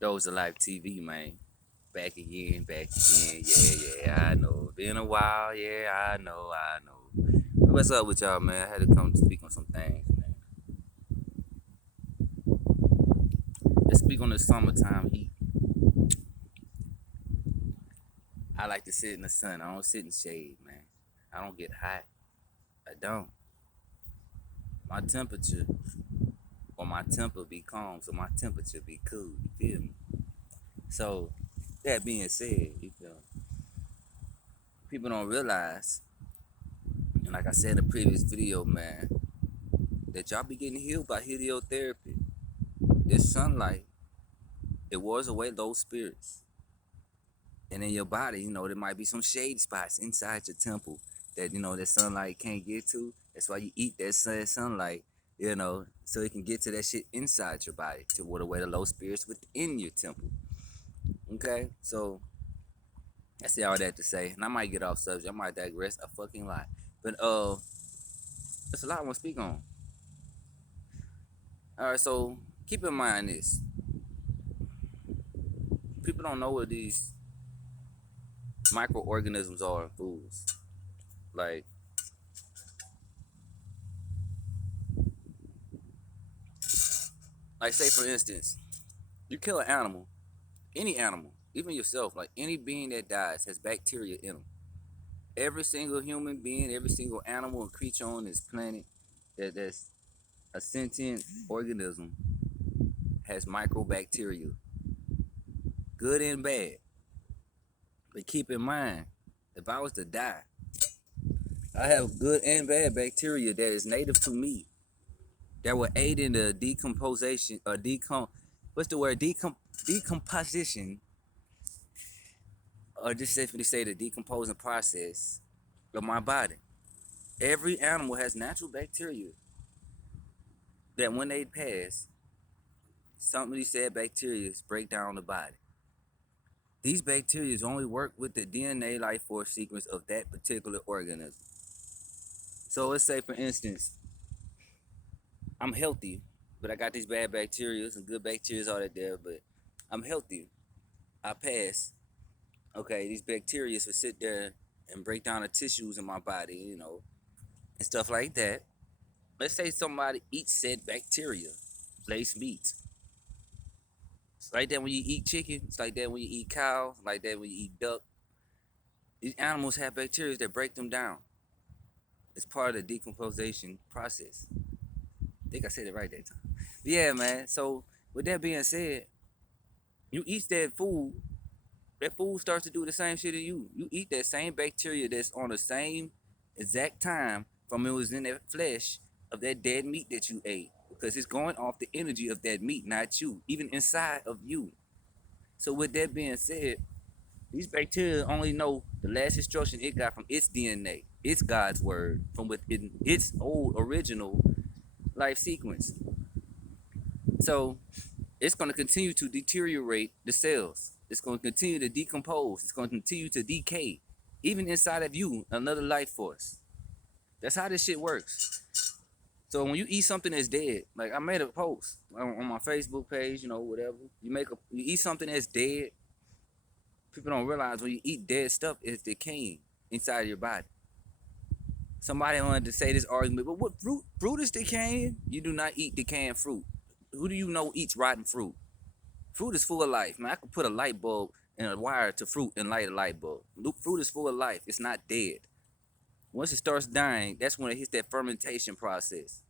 DoshalyfeTv, man. Back again, back again. Yeah, I know. Been a while, yeah, I know. What's up with y'all, man? I had to come to speak on some things, man. Let's speak on the summertime heat. I like to sit in the sun. I don't sit in shade, man. I don't get hot. I don't. My temperature, or my temper be calm, so my temperature be cool. You feel me? So, that being said, you feel me? People don't realize, and like I said in the previous video, man, that y'all be getting healed by heliotherapy. This sunlight, it wears away those spirits. And in your body, there might be some shade spots inside your temple that, that sunlight can't get to. That's why you eat that sunlight, so it can get to that shit inside your body to ward away the low spirits within your temple. Okay? So, I say all that to say, and I might get off subject. I might digress a fucking lot. But, there's a lot I want to speak on. All right, so keep in mind this. People don't know what these microorganisms are in foods. Like say for instance, you kill an animal, any animal, even yourself, like any being that dies has bacteria in them. Every single human being, every single animal and creature on this planet that's a sentient organism has microbacteria, good and bad. But keep in mind, if I was to die, I have good and bad bacteria that is native to me that will aid in the decomposition or decomposition, or just simply say the decomposing process of my body. Every animal has natural bacteria that when they pass, some of these said bacteria break down the body. These bacteria only work with the DNA life force sequence of that particular organism. So let's say, for instance, I'm healthy, but I got these bad bacteria and good bacteria all that there, but I'm healthy. I pass. Okay, these bacteria will sit there and break down the tissues in my body, and stuff like that. Let's say somebody eats said bacteria, laced meat. It's like that when you eat chicken. It's like that when you eat cow. It's like that when you eat duck. These animals have bacteria that break them down. It's part of the decomposition process. I think I said it right that time. But yeah, man. So with that being said, you eat that food starts to do the same shit to you. You eat that same bacteria that's on the same exact time from it was in that flesh of that dead meat that you ate. Because it's going off the energy of that meat, not you, even inside of you. So with that being said, these bacteria only know the last instruction it got from its DNA, its God's word, from within its old original life sequence. So it's going to continue to deteriorate the cells. It's going to continue to decompose. It's going to continue to decay. Even inside of you, another life force. That's how this shit works. So when you eat something that's dead, like I made a post on my Facebook page, whatever. You eat something that's dead. People don't realize when you eat dead stuff, it's decaying inside of your body. Somebody wanted to say this argument, but what fruit is decaying? You do not eat decaying fruit. Who do you know eats rotten fruit? Fruit is full of life, man. I could put a light bulb and a wire to fruit and light a light bulb. Fruit is full of life. It's not dead. Once it starts dying, that's when it hits that fermentation process.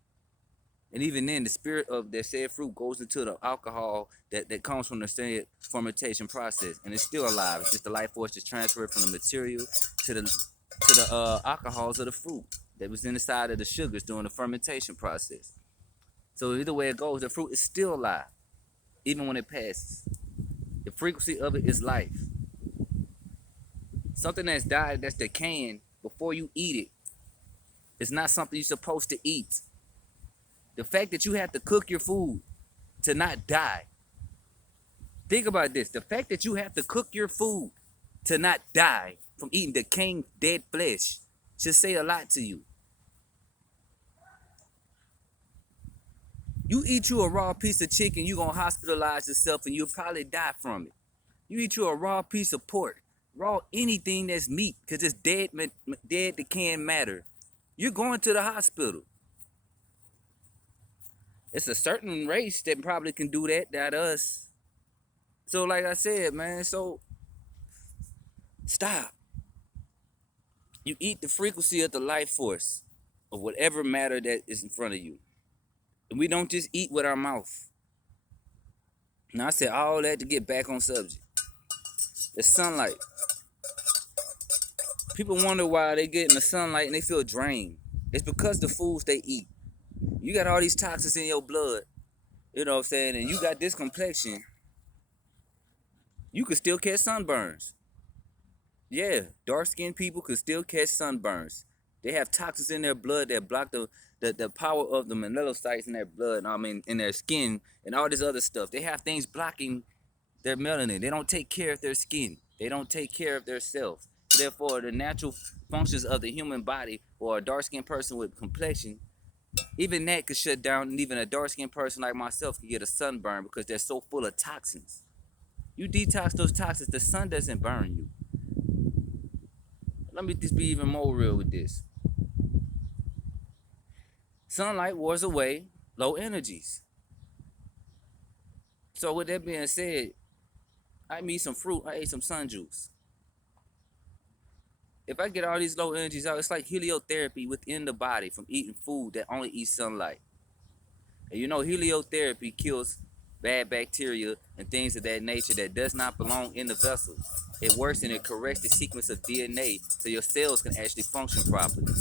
And even then, the spirit of that said fruit goes into the alcohol that comes from the said fermentation process, and it's still alive. It's just the life force just transferred from the material to the alcohols of the fruit that was inside of the sugars during the fermentation process. So either way it goes, the fruit is still alive, even when it passes. The frequency of it is life. Something that's died, that's decaying, before you eat it, is not something you're supposed to eat. The fact that you have to cook your food to not die. Think about this. The fact that you have to cook your food to not die from eating decaying dead flesh should say a lot to you. You eat you a raw piece of chicken, you gonna hospitalize yourself and you'll probably die from it. You eat you a raw piece of pork, raw anything that's meat, because it's dead decaying matter. You're going to the hospital. It's a certain race that probably can do that, not us. So like I said, man, so stop. You eat the frequency of the life force of whatever matter that is in front of you. And we don't just eat with our mouth. Now I said all that to get back on subject. The sunlight. People wonder why they get in the sunlight and they feel drained. It's because the foods they eat. You got all these toxins in your blood, you know what I'm saying, and you got this complexion, you could still catch sunburns. Yeah, dark-skinned people could still catch sunburns. They have toxins in their blood that block the power of the melanocytes in their blood, I mean, in their skin, and all this other stuff. They have things blocking their melanin. They don't take care of their skin. They don't take care of their self. Therefore, the natural functions of the human body, or a dark-skinned person with complexion, even that could shut down, and even a dark-skinned person like myself could get a sunburn because they're so full of toxins. You detox those toxins, the sun doesn't burn you. Let me just be even more real with this. Sunlight wars away low energies. So with that being said, I eat some fruit, I ate some sun juice. If I get all these low energies out, it's like heliotherapy within the body from eating food that only eats sunlight. And you know, heliotherapy kills bad bacteria and things of that nature that does not belong in the vessel. It works and it corrects the sequence of DNA so your cells can actually function properly.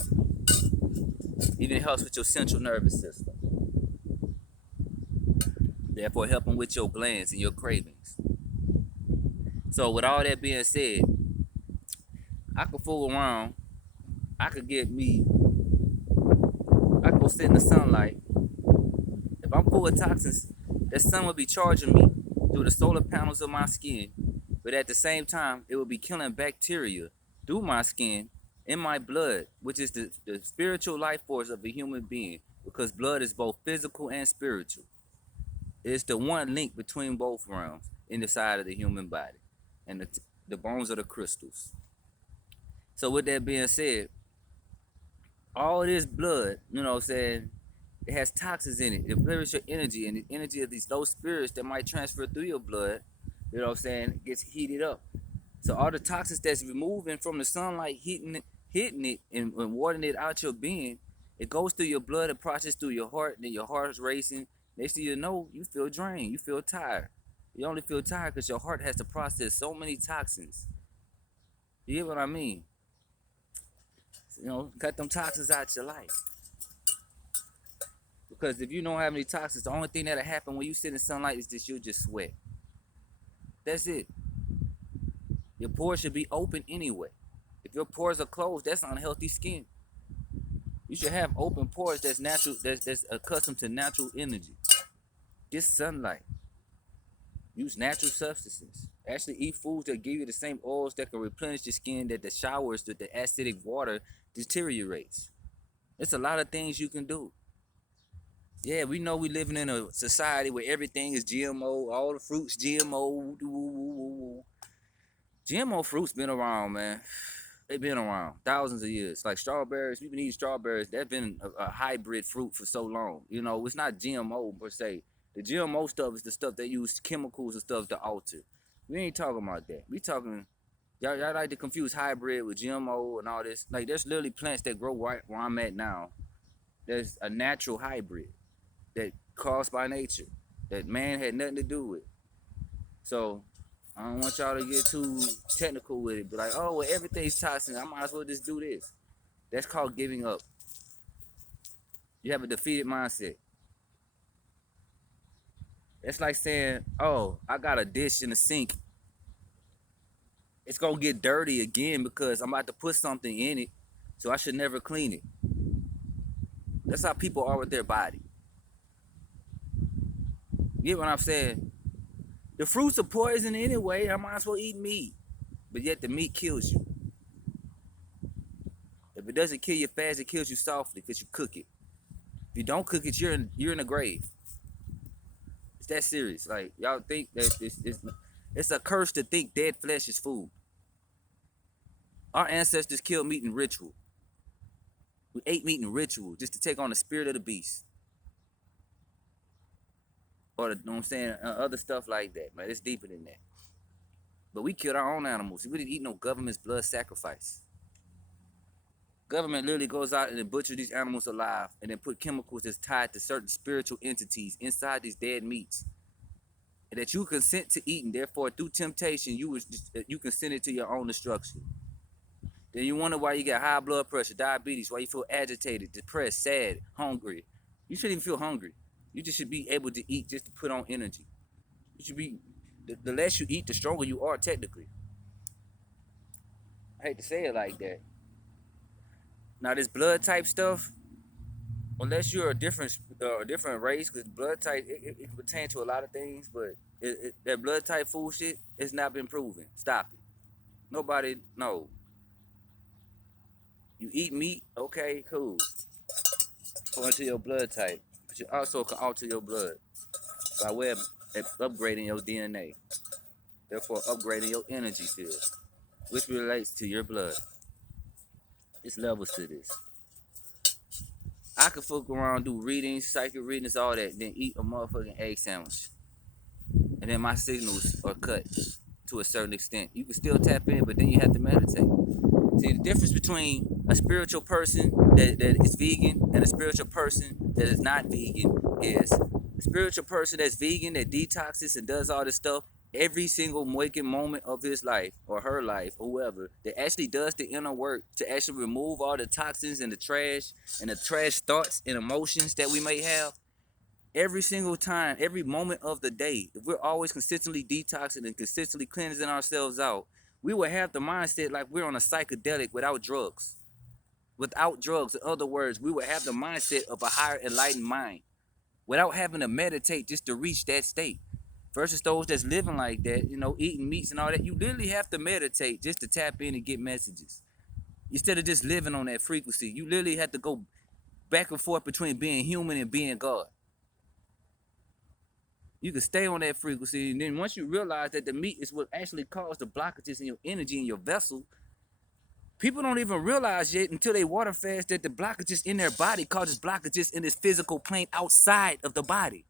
Even helps with your central nervous system. Therefore, helping with your glands and your cravings. So with all that being said, I could fool around. I could go sit in the sunlight. If I'm full of toxins, the sun will be charging me through the solar panels of my skin. But at the same time, it will be killing bacteria through my skin, in my blood, which is the spiritual life force of a human being. Because blood is both physical and spiritual. It's the one link between both realms in the side of the human body. And the bones are the crystals. So with that being said, all this blood, you know what I'm saying, it has toxins in it. It clears your energy, and the energy of these low spirits that might transfer through your blood, you know what I'm saying, gets heated up. So all the toxins that's removing from the sunlight, hitting it and watering it out your being, it goes through your blood and processes through your heart, and then your heart's racing. Next thing you know, you feel drained, you feel tired. You only feel tired because your heart has to process so many toxins. You get what I mean? You know, cut them toxins out your life. Because if you don't have any toxins, the only thing that'll happen when you sit in sunlight is that you'll just sweat. That's it. Your pores should be open anyway. If your pores are closed, that's unhealthy skin. You should have open pores that's natural, that's accustomed to natural energy. Get sunlight. Use natural substances. Actually eat foods that give you the same oils that can replenish your skin that the showers, that the acidic water deteriorates. There's a lot of things you can do. Yeah, we know we living in a society where everything is GMO, all the fruits GMO. GMO fruits been around, man. They've been around thousands of years. Like strawberries, we've been eating strawberries. That's been a hybrid fruit for so long. You know, it's not GMO per se. The GMO stuff is the stuff that use chemicals and stuff to alter. We ain't talking about that. We talking, y'all like to confuse hybrid with GMO and all this. Like, there's literally plants that grow right where I'm at now. There's a natural hybrid that caused by nature, that man had nothing to do with. So I don't want y'all to get too technical with it. Be like, oh, well, everything's toxic, I might as well just do this. That's called giving up. You have a defeated mindset. It's like saying, oh, I got a dish in the sink. It's gonna get dirty again because I'm about to put something in it, so I should never clean it. That's how people are with their body. You get what I'm saying? The fruits are poison anyway. I might as well eat meat. But yet the meat kills you. If it doesn't kill you fast, it kills you softly because you cook it. If you don't cook it, you're in the grave. It's that serious. Like, y'all think that it's a curse to think dead flesh is food. Our ancestors killed meat in ritual. We ate meat in ritual just to take on the spirit of the beast. Or, you know what I'm saying, other stuff like that, man. It's deeper than that. But we killed our own animals. We didn't eat no government's blood sacrifice. Government literally goes out and then butcher these animals alive and then put chemicals that's tied to certain spiritual entities inside these dead meats. And that you consent to eating, therefore through temptation you consented to your own destruction. Then you wonder why you got high blood pressure, diabetes, why you feel agitated, depressed, sad, hungry. You shouldn't even feel hungry. You just should be able to eat just to put on energy. You should be, the less you eat, the stronger you are technically. I hate to say it like that. Now this blood type stuff, unless you're a different race, because blood type, it can pertain to a lot of things, but that blood type food shit has not been proven. Stop it. Nobody, no. You eat meat, okay, cool. According to your blood type. But you also can alter your blood by way of upgrading your DNA. Therefore, upgrading your energy field, which relates to your blood. It's levels to this. I could fuck around, do readings, psychic readings, all that, then eat a motherfucking egg sandwich. And then my signals are cut to a certain extent. You can still tap in, but then you have to meditate. See, the difference between a spiritual person that is vegan and a spiritual person that is not vegan is a spiritual person that's vegan, that detoxes and does all this stuff every single waking moment of his life or her life or whoever, that actually does the inner work to actually remove all the toxins and the trash thoughts and emotions that we may have. Every single time, every moment of the day, if we're always consistently detoxing and consistently cleansing ourselves out, we will have the mindset like we're on a psychedelic without drugs. Without drugs, in other words, we will have the mindset of a higher enlightened mind without having to meditate just to reach that state. Versus those that's living like that, you know, eating meats and all that, you literally have to meditate just to tap in and get messages. Instead of just living on that frequency, you literally have to go back and forth between being human and being God. You can stay on that frequency, and then once you realize that the meat is what actually caused the blockages in your energy in your vessel, people don't even realize yet until they water fast that the blockages in their body causes blockages in this physical plane outside of the body.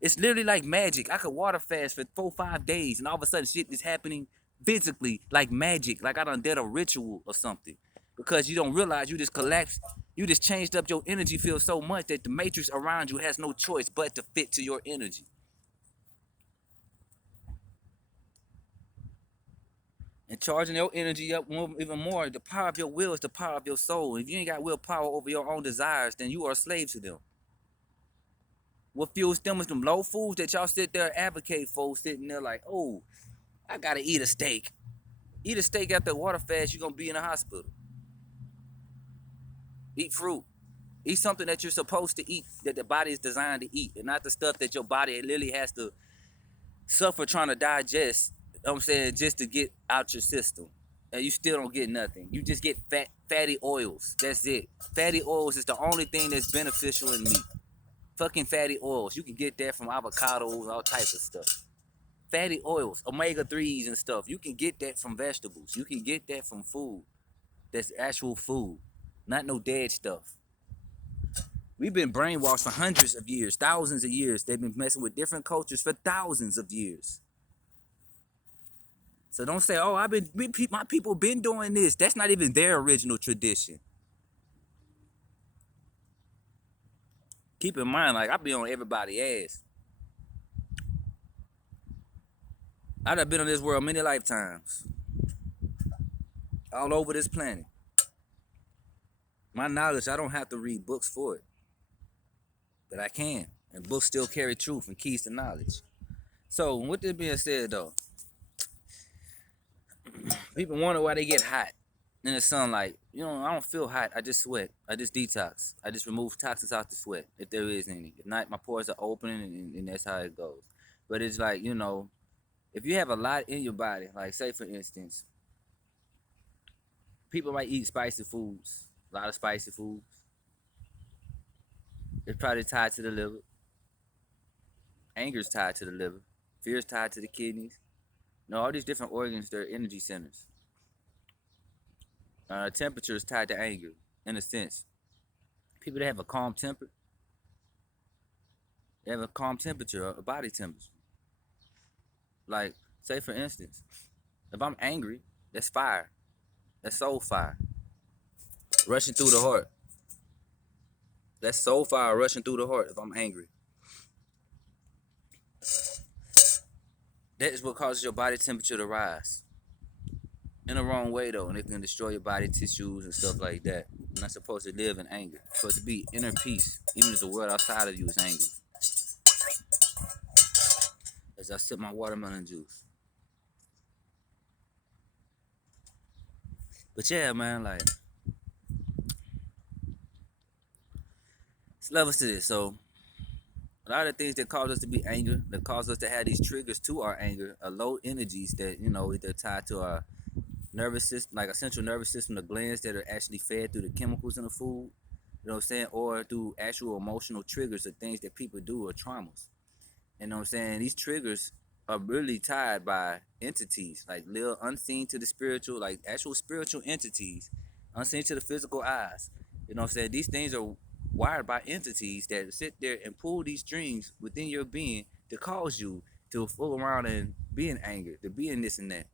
It's literally like magic. I could water fast for 4-5 days, and all of a sudden shit is happening physically like magic, like I done did a ritual or something. Because you don't realize you just collapsed, you just changed up your energy field so much that the matrix around you has no choice but to fit to your energy. And charging your energy up even more, the power of your will is the power of your soul. If you ain't got willpower over your own desires, then you are a slave to them. What fuels them is them low foods that y'all sit there and advocate for, sitting there like, oh, I gotta eat a steak. Eat a steak after a water fast, you're gonna be in a hospital. Eat fruit. Eat something that you're supposed to eat, that the body is designed to eat, and not the stuff that your body literally has to suffer trying to digest, you know what I'm saying, just to get out your system. And you still don't get nothing. You just get fatty oils. That's it. Fatty oils is the only thing that's beneficial in meat. Fucking fatty oils. You can get that from avocados, all types of stuff. Fatty oils, omega-3s and stuff. You can get that from vegetables. You can get that from food. That's actual food. Not no dead stuff. We've been brainwashed for hundreds of years, thousands of years. They've been messing with different cultures for thousands of years. So don't say, oh, my people been doing this. That's not even their original tradition. Keep in mind, like, I be on everybody's ass. I done been on this world many lifetimes. All over this planet. My knowledge, I don't have to read books for it. But I can. And books still carry truth and keys to knowledge. So, with this being said, though, people wonder why they get hot in the sunlight. You know, I don't feel hot. I just sweat. I just detox. I just remove toxins out the sweat, if there is any. If not, my pores are open, and that's how it goes. But it's like, you know, if you have a lot in your body, like, say, for instance, people might eat spicy foods, a lot of spicy foods. It's probably tied to the liver. Anger is tied to the liver. Fear is tied to the kidneys. All these different organs, they're energy centers. Temperature is tied to anger, in a sense. People that have a calm temper, they have a calm temperature, a body temperature. Like, say for instance, if I'm angry, that's fire. That's soul fire rushing through the heart. That's soul fire rushing through the heart if I'm angry. That is what causes your body temperature to rise. In the wrong way though, and it can destroy your body tissues and stuff like that. You're not supposed to live in anger. You're supposed to be inner peace, even if the world outside of you is angry. As I sip my watermelon juice. But yeah, man, like, it's levels to this. So a lot of things that cause us to be angry, that cause us to have these triggers to our anger, are low energies that, either tied to our nervous system, like a central nervous system, the glands that are actually fed through the chemicals in the food, you know what I'm saying, or through actual emotional triggers of things that people do or traumas. You know what I'm saying? These triggers are really tied by entities, like little unseen to the spiritual, like actual spiritual entities, unseen to the physical eyes. You know what I'm saying? These things are wired by entities that sit there and pull these strings within your being to cause you to fool around and be in anger, to be in this and that.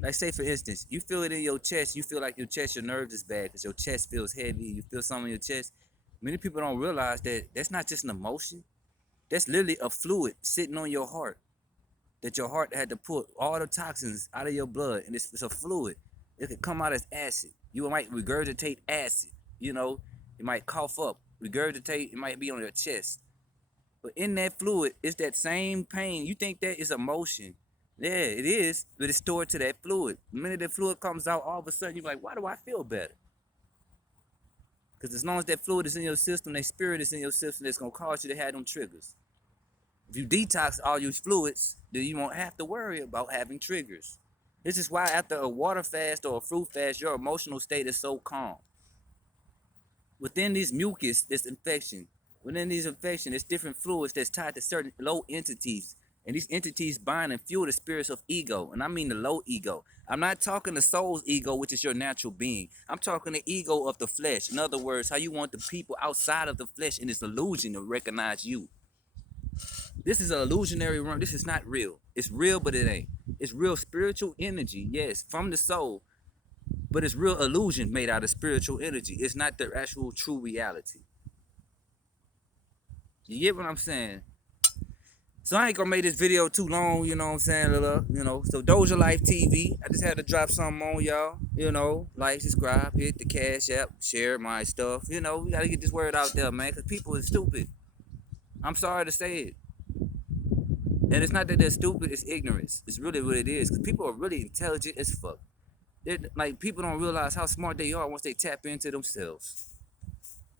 Like, say for instance, you feel it in your chest, you feel like your chest, your nerves is bad because your chest feels heavy, you feel something in your chest. Many people don't realize that that's not just an emotion. That's literally a fluid sitting on your heart that your heart had to put all the toxins out of your blood, and it's a fluid. It could come out as acid. You might regurgitate acid. You might cough up, regurgitate. It might be on your chest. But in that fluid, it's that same pain. You think that is emotion. Yeah, it is, but it's stored to that fluid. The minute that fluid comes out, all of a sudden you're like, why do I feel better? Because as long as that fluid is in your system, that spirit is in your system, that's going to cause you to have them triggers. If you detox all your fluids, then you won't have to worry about having triggers. This is why after a water fast or a fruit fast, your emotional state is so calm. Within this mucus, this infection, within these infections, there's different fluids that's tied to certain low entities. And these entities bind and fuel the spirits of ego. And I mean the low ego. I'm not talking the soul's ego, which is your natural being. I'm talking the ego of the flesh. In other words, how you want the people outside of the flesh in this illusion to recognize you. This is an illusionary realm. This is not real. It's real, but it ain't. It's real spiritual energy, yes, from the soul, but it's real illusion made out of spiritual energy. It's not the actual true reality. You get what I'm saying? So I ain't gonna make this video too long, you know what I'm saying? So DoshalyfeTv, I just had to drop something on y'all, like, subscribe, hit the cash app, share my stuff. We gotta get this word out there, man, because people are stupid. I'm sorry to say it. And it's not that they're stupid, it's ignorance. It's really what it is. Because people are really intelligent as fuck. Like, people don't realize how smart they are once they tap into themselves.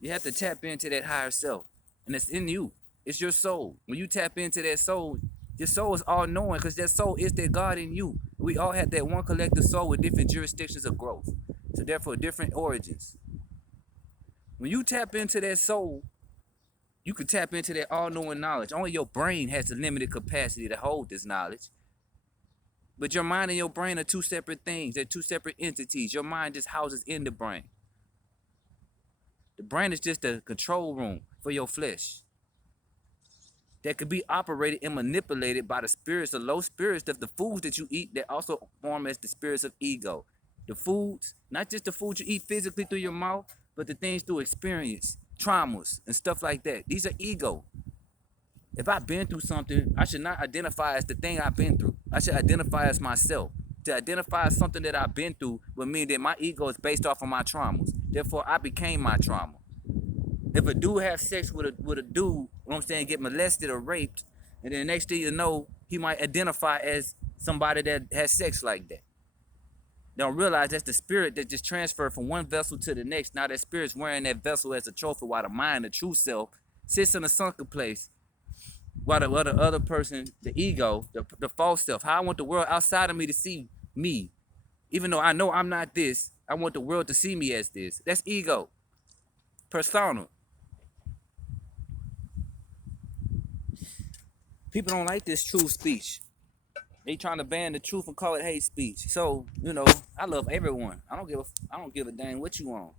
You have to tap into that higher self. And it's in you. It's your soul. When you tap into that soul, your soul is all knowing because that soul is that God in you. We all have that one collective soul with different jurisdictions of growth. So therefore, different origins. When you tap into that soul, you can tap into that all-knowing knowledge. Only your brain has the limited capacity to hold this knowledge. But your mind and your brain are two separate things. They're two separate entities. Your mind just houses in the brain. The brain is just a control room for your flesh that could be operated and manipulated by the spirits, the low spirits of the foods that you eat that also form as the spirits of ego. The foods, not just the food you eat physically through your mouth, but the things through experience, traumas, and stuff like that. These are ego. If I've been through something, I should not identify as the thing I've been through. I should identify as myself. To identify as something that I've been through would mean that my ego is based off of my traumas. Therefore, I became my trauma. If a dude have sex with a dude, you know what I'm saying, get molested or raped, and then the next thing you know, he might identify as somebody that has sex like that. Don't realize that's the spirit that just transferred from one vessel to the next. Now that spirit's wearing that vessel as a trophy, while the mind, the true self, sits in a sunken place. While the other person, the ego, the false self, how I want the world outside of me to see me. Even though I know I'm not this, I want the world to see me as this. That's ego. Persona. People don't like this true speech. They trying to ban the truth and call it hate speech. So, I love everyone. I don't give a dang what you want.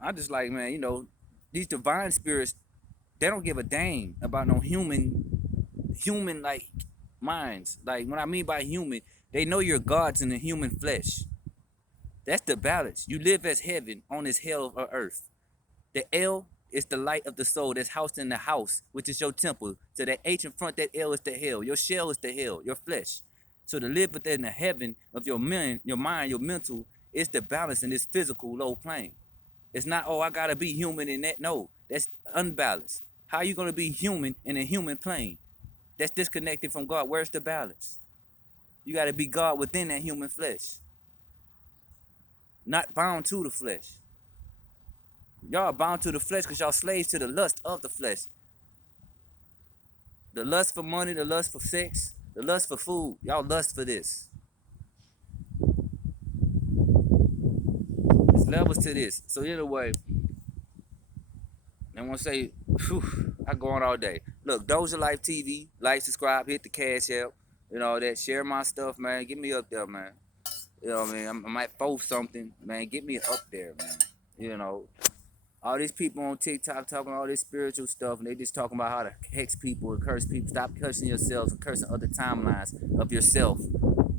I just like, man, these divine spirits, they don't give a dang about no human like minds. Like, what I mean by human, they know you're gods in the human flesh. That's the balance. You live as heaven on this hell of earth. The L is the light of the soul that's housed in the house, which is your temple. So that H in front, that L is the hell. Your shell is the hell, your flesh. So to live within the heaven of your mind, your mental, is the balance in this physical low plane. It's not, oh, I gotta be human in that. No, that's unbalanced. How are you gonna be human in a human plane? That's disconnected from God. Where's the balance? You gotta be God within that human flesh, not bound to the flesh. Y'all are bound to the flesh because y'all slaves to the lust of the flesh. The lust for money, the lust for sex, the lust for food. Y'all lust for this. There's levels to this. So anyway, I want to say, I go on all day. Look, DoshalyfeTv, like, subscribe, hit the cash app, that. Share my stuff, man. Get me up there, man. You know what I mean? I might post something, man. Get me up there, man. All these people on TikTok talking all this spiritual stuff, and they just talking about how to hex people and curse people. Stop cursing yourselves and cursing other timelines of yourself.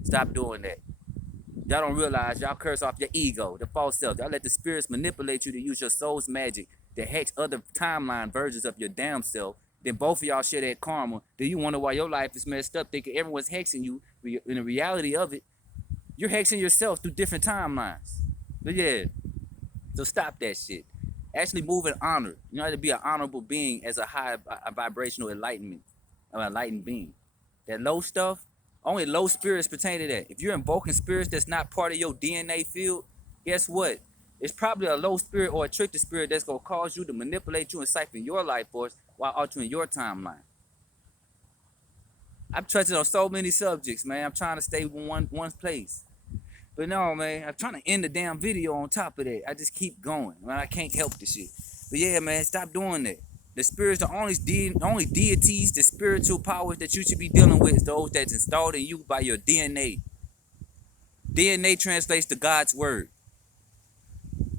Stop doing that. Y'all don't realize y'all curse off your ego, the false self. Y'all let the spirits manipulate you to use your soul's magic to hex other timeline versions of your damn self. Then both of y'all share that karma. Then you wonder why your life is messed up, thinking everyone's hexing you. In the reality of it, you're hexing yourself through different timelines. But yeah, so stop that shit. Actually move in honor. You have to be an honorable being as a high vibrational enlightened being. That low stuff, only low spirits pertain to that. If you're invoking spirits that's not part of your DNA field, guess what? It's probably a low spirit or a trickster spirit that's going to cause you to manipulate you and siphon your life force while altering your timeline. I'm touching on so many subjects, man. I'm trying to stay in one place. But no, man, I'm trying to end the damn video on top of that. I just keep going, man. I can't help this shit. But yeah, man, stop doing that. The spirits, the only deities, the spiritual powers that you should be dealing with is those that's installed in you by your DNA. DNA translates to God's word.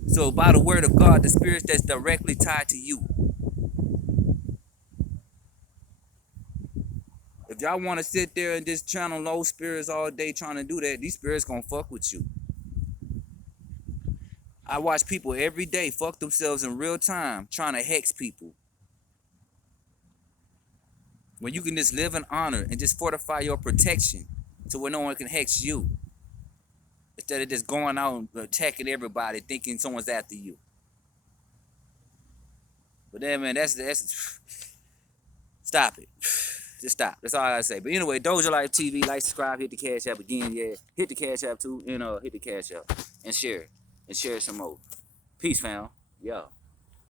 So by the word of God, the spirits that's directly tied to you. If y'all want to sit there and just channel low spirits all day trying to do that, these spirits gonna fuck with you. I watch people every day fuck themselves in real time trying to hex people. When you can just live in honor and just fortify your protection to where no one can hex you. Instead of just going out and attacking everybody thinking someone's after you. But then, man, that's stop it. Just stop. That's all I gotta say. But anyway, DoshalyfeTv, like, subscribe, hit the cash app again. Yeah, hit the cash app too. Hit the cash app and share some more. Peace, fam. Yo.